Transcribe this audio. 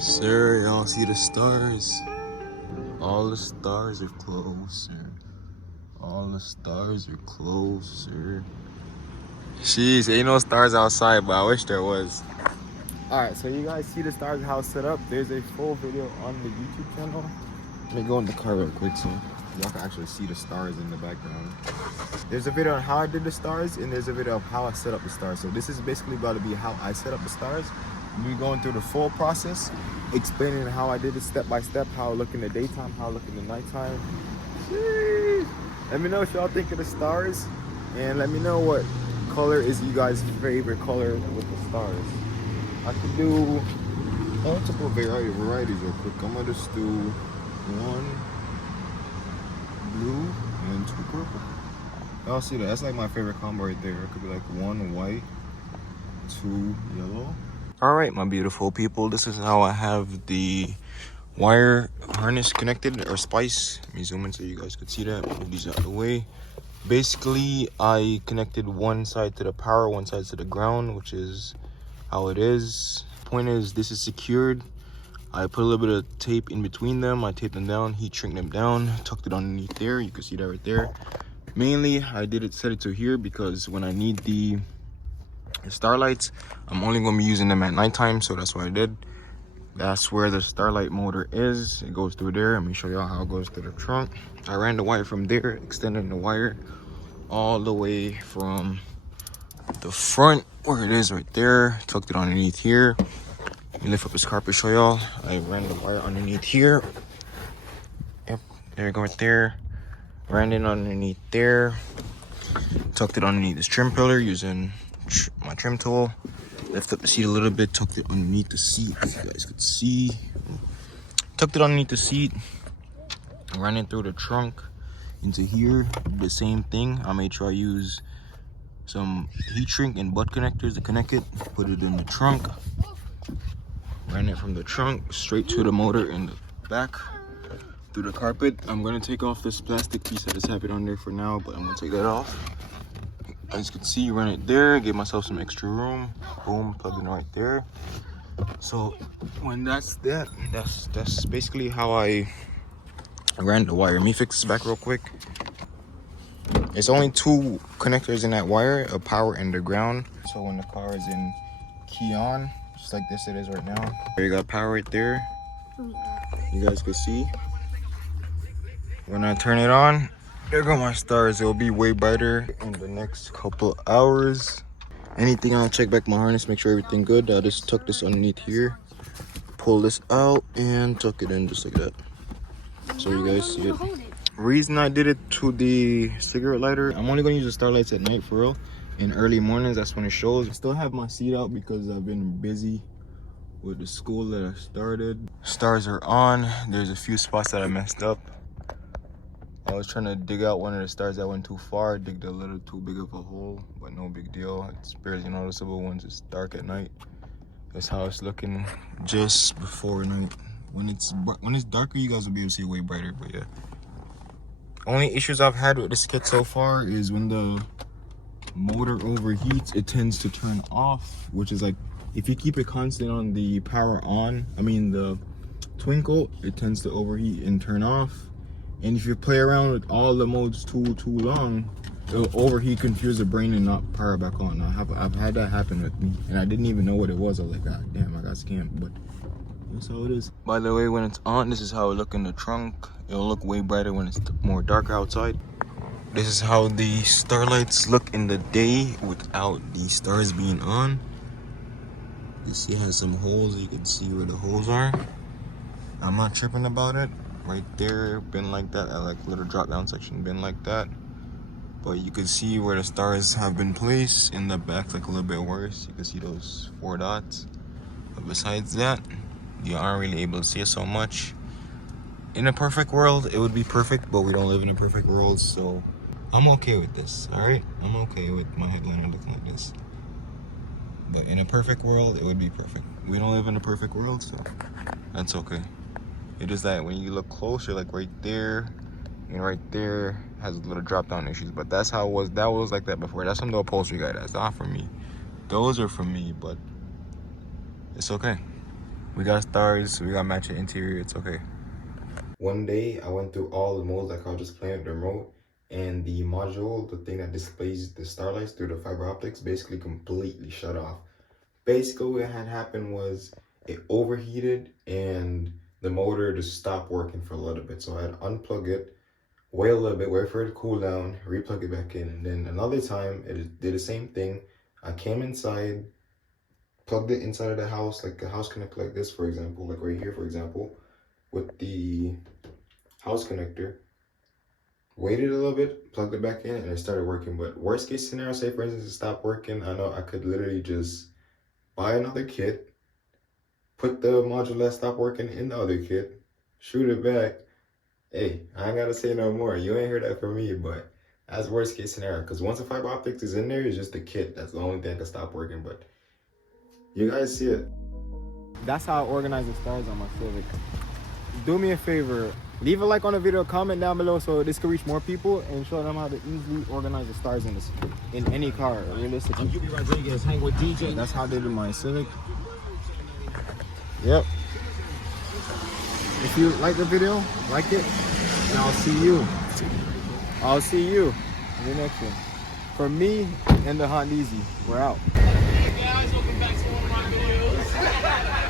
Sir, y'all see the stars? All the stars are closer. All the stars are closer. Jeez, ain't no stars outside, but I wish there was. Alright, so you guys see the stars, how it's set up. There's a full video on the YouTube channel. Let me go in the car real quick so y'all can actually see the stars in the background. There's a video on how I did the stars, and there's a video of how I set up the stars. So this is basically about to be how I set up the stars. We're going through the full process, explaining how I did it step by step, how I look in the daytime, how I look in the nighttime. Jeez. Let me know what y'all think of the stars, and let me know what color is you guys' favorite color with the stars. I could do multiple varieties real quick. I'm gonna just do one blue and two purple. Y'all see that? That's like my favorite combo right there. It could be like one white, two yellow. All right, my beautiful people, this is how I have the wire harness connected, or splice. Let me zoom in so you guys could see that. Move these out of the way. Basically, I connected one side to the power, one side to the ground, which is how it is. Point is, this is secured. I put a little bit of tape in between them. I taped them down, heat shrink them down, tucked it underneath there. You can see that right there. Mainly, I set it to here because when I need the starlights, I'm only going to be using them at nighttime, so that's what I did. That's where the starlight motor is. It goes through there. Let me show y'all how it goes through the trunk. I ran the wire from there, extending the wire all the way from the front where it is right there, tucked it underneath here. Let me lift up this carpet, show y'all. I ran the wire underneath here. Yep, there you go right there. Ran it underneath there, tucked it underneath this trim pillar using my trim tool. Lift up the seat a little bit, tucked it underneath the seat, if you guys could see. Tucked it underneath the seat, ran it through the trunk into here. The same thing. I made sure I use some heat shrink and butt connectors to connect it. Put it in the trunk. Ran it from the trunk straight to the motor in the back through the carpet. I'm gonna take off this plastic piece that is happening on there for now, but I'm gonna take that off. As you can see, run it there, give myself some extra room. Boom, plugged in right there. So when that's basically how I ran the wire. Let me fix this back real quick. It's only two connectors in that wire, a power and the ground. So when the car is in key on, just like this it is right now. There you got power right there. You guys can see. When I turn it on, there go my stars. It'll be way brighter in the next couple hours. Anything, I'll check back my harness, make sure everything good. I'll just tuck this underneath here, pull this out, and tuck it in just like that. So you guys see it. Reason I did it to the cigarette lighter, I'm only gonna use the starlights at night for real. In early mornings, that's when it shows. I still have my seat out because I've been busy with the school that I started. Stars are on. There's a few spots that I messed up. I was trying to dig out one of the stars that went too far, digged a little too big of a hole, but no big deal. It's barely noticeable once it's dark at night. That's how it's looking just before night. When it's darker, you guys will be able to see it way brighter, but yeah. Only issues I've had with this kit so far is when the motor overheats, it tends to turn off, which is like, if you keep it constant on the power on, the twinkle, it tends to overheat and turn off. And if you play around with all the modes too long, it'll overheat, confuse the brain, and not power back on. I've had that happen with me, and I didn't even know what it was. I was like, God damn, I got scammed. But that's how it is. By the way, when it's on, this is how it look in the trunk. It'll look way brighter when it's more dark outside. This is how the starlights look in the day without the stars being on. You see it has some holes. You can see where the holes are. I'm not tripping about it. Right there, been like that. I like little drop down section, been like that. But you can see where the stars have been placed. In the back, like a little bit worse. You can see those 4 dots. But besides that, you aren't really able to see it so much. In a perfect world, it would be perfect, but we don't live in a perfect world, so I'm okay with this, alright? I'm okay with my headliner looking like this. But in a perfect world, it would be perfect. We don't live in a perfect world, so that's okay. It is that when you look closer, like right there and right there, has little drop down issues. But that's how it was. That was like that before. That's from the upholstery guy. That's not for me. Those are for me, but it's okay. We got stars, we got matching interior, it's okay. One day, I went through all the modes like I was just playing with the remote, and the module, the thing that displays the starlights through the fiber optics, basically completely shut off. Basically, what had happened was it overheated and the motor just stopped working for a little bit. So I had to unplug it, wait a little bit, wait for it to cool down, replug it back in. And then another time, it did the same thing. I came inside, plugged it inside of the house, like a house connector like this, for example, like right here, for example, with the house connector. Waited a little bit, plugged it back in, and it started working. But worst case scenario, say for instance it stopped working, I know I could literally just buy another kit, put the module that stopped working in the other kit, shoot it back. Hey, I ain't gotta say no more. You ain't heard that from me, but that's worst case scenario. Because once the fiber optics is in there, it's just the kit. That's the only thing that can stop working. But you guys see it. That's how I organize the stars on my Civic. Do me a favor, leave a like on the video, comment down below so this could reach more people and show them how to easily organize the stars in any car, realistically. I'm UB Rodriguez, hang with DJ. That's how they do my Civic. Yep. If you like the video, like it, and I'll see you in the next one. For me and the Hot and Easy, we're out. Hey guys, welcome back to one of my videos.